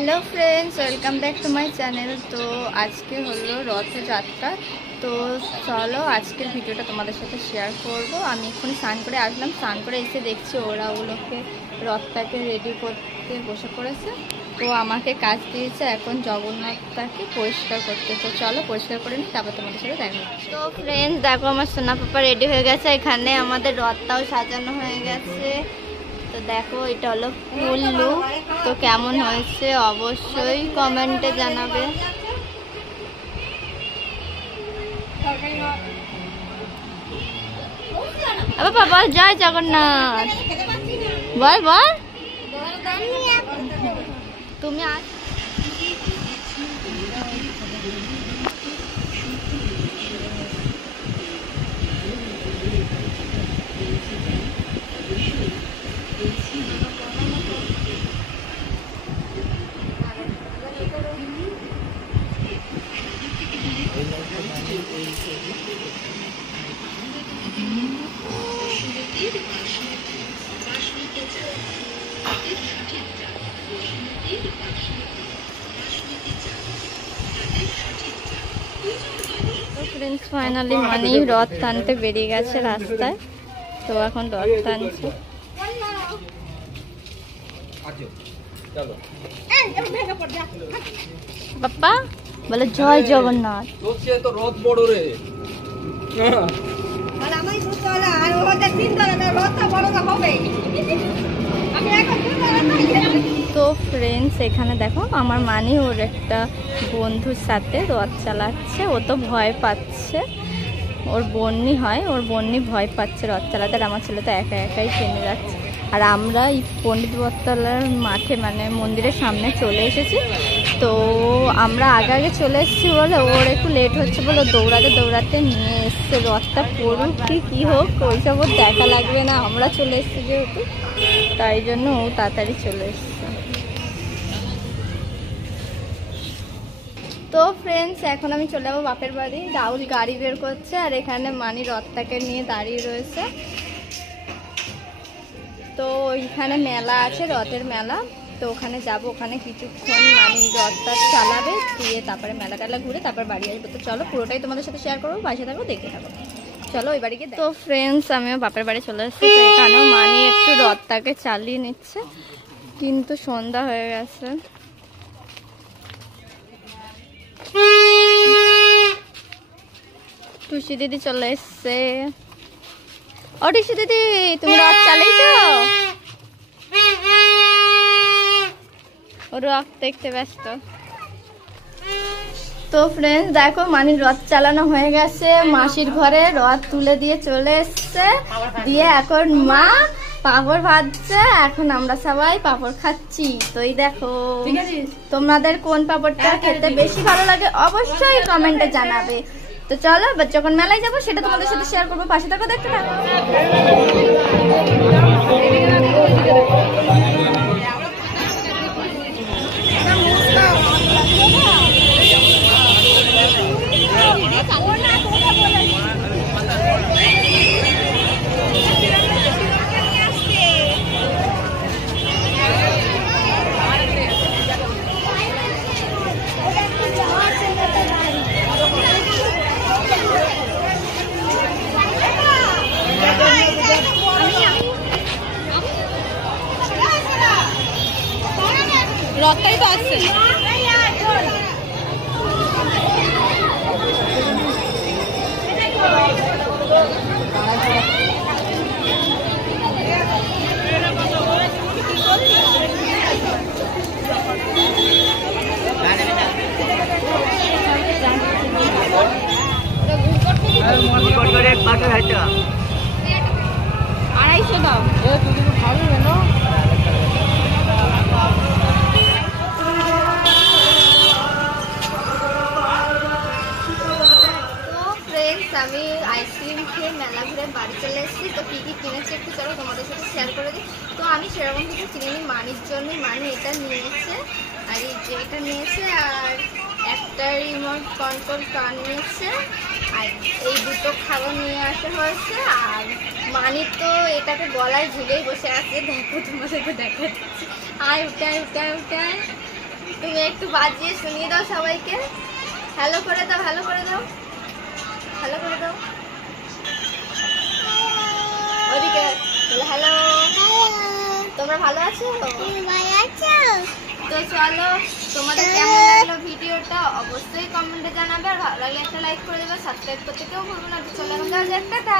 Hello friends, welcome back to my channel. तो आज के हलो रथयात्रा। तो चलो आज के भिडियोटा तुम्हारे साथे शेयर करब। आमी एखुनी स्नान करे आसलाम, स्नान करे एसे देखছি ওরা ওগুলোকে রথটাকে রেডি করতে বসে পড়েছে। তো আমাকে কাজ দিয়েছে এখন জগন্নাথটাকে পরিষ্কার করতে। তো চলো পরিষ্কার করে নিই, তারপর তোমাদের সাথে দেখা হচ্ছে। তো ফ্রেন্ডস দেখো আমার সোনা পাপা রেডি হয়ে গেছে, এখানে আমাদের রথটাও সাজানো হয়ে গেছে। তো দেখো এটা হলো ফুল লুক। তো কেমন হয়েছে অবশ্যই কমেন্টে জানাবে। আবার বাবা জয় জগন্নাথ বল বল। তুমি আজ फ्रेंड्स फाइनली मानी रथ टानते बेरिये गेছে রাস্তায়। তো এখন রথ টানছে। বাপ্পা বলে জয় জগন্নাথ। তোছে তো রথ বড় রে। মানে আমি দুতলা আর ওটা তিনতলা, রথটা বড়টা হবে। আমি এখন দুতলা নাই। তো ফ্রেন্ডস এখানে দেখো আমার মানি ওর একটা বন্ধুর সাথে রথ চালাচ্ছে। ও তো ভয় পাচ্ছে, ওর বন্নি হয়, ওর বন্নি ভয় পাচ্ছে রথ চালাতে। আর আমার ছেলে তো একা একাই ট্রেনে যাচ্ছে। আর আমরা এই পণ্ডিত বটতলার মাঠে মানে মন্দিরের সামনে চলে এসেছি। তো আমরা আগে আগে চলে এসেছি বলে ওর একটু লেট হচ্ছে বলে দৌড়াতে দৌড়াতে নিয়ে এসছে। রথটা পড়ুক কি হোক ওইসব ওর দেখা লাগবে না, আমরা চলে এসেছি যেহেতু, তাই জন্য ও তাড়াতাড়ি চলে এসছে। তো ফ্রেন্ডস এখন আমি চলে যাবো বাপের বাড়ি। রাহুল গাড়ি বের করছে আর এখানে মানি রথটাকে নিয়ে দাঁড়িয়ে রয়েছে। তো ওইখানে মেলা আছে, রথের মেলা। তো ওখানে যাব, ওখানে কিছুক্ষণ মানি রথটা চালাবে, দিয়ে তারপরে মেলা টেলা ঘুরে তারপর বাড়ি আসবো। তো চলো পুরোটাই তোমাদের সাথে শেয়ার করবো, বাসে থাকো দেখে থাকো। চলো ওই বাড়িকে। তো ফ্রেন্ডস আমিও বাপের বাড়ি চলে এসেছি। তো এখানেও মানি একটু রথটাকে চালিয়ে নিচ্ছে, কিন্তু সন্ধ্যা হয়ে গেছে। টুসি দিদি চলে এসছে। ও টুসি দিদি তুমি রথ চালিয়েছো? ও রথ দেখতে ব্যস্ত। তো ফ্রেন্ডস দেখো মানি রথ চালানো হয়ে গেছে, মাসির ঘরে রথ তুলে দিয়ে চলে এসছে। দিয়ে এখন মা পাঁপড় ভাজছে, এখন আমরা সবাই পাঁপড় খাচ্ছি। তো এই দেখো তোমাদের কোন পাঁপড়টা খেতে বেশি ভালো লাগে অবশ্যই কমেন্টে জানাবে। তো চলো যখন মেলায় যাবো সেটা তোমাদের সাথে শেয়ার করবো, পাশে থাকো দেখতে থাকো। রথটাই তো আসছে। আড়াইশো দাও। আমি আইসক্রিম খেয়ে মেলা ঘুরে বাড়ি চলে এসেছি। তো কী কী কিনেছি একটু চলো তোমাদের সাথে শেয়ার করে দিই। তো আমি সেরকম কিছু কিনিনি, মানির জন্যই। মানি এটা নিয়েছে আর এই যে এটা নিয়েছে, আর একটা রিমোট কন্ট্রোল কার নিয়েছে, আর এই দুটো খাবার নিয়ে আসা হয়েছে। আর মানি তো এটাকে গলায় ঝুলেই বসে আছে, দেখো তোমাদেরকে দেখাচ্ছি। আয় উঠায় উঠায় উঠায়। তুমি একটু বাজিয়ে শুনিয়ে দাও সবাইকে। হ্যালো করে দাও, হ্যালো করে দাও, হ্যালো করে দাও। ওদিকে হ্যালো, তোমরা ভালো আছো? তো চলো, তোমাদের কেমন লাগলো ভিডিওটা অবশ্যই কমেন্টে জানাবে, আর ভালো লাগলে একটা লাইক করে দেবে, সাবস্ক্রাইব করতে কেউ ভুলবে না। তো চলো এখন যাওয়া যাক, টাটা।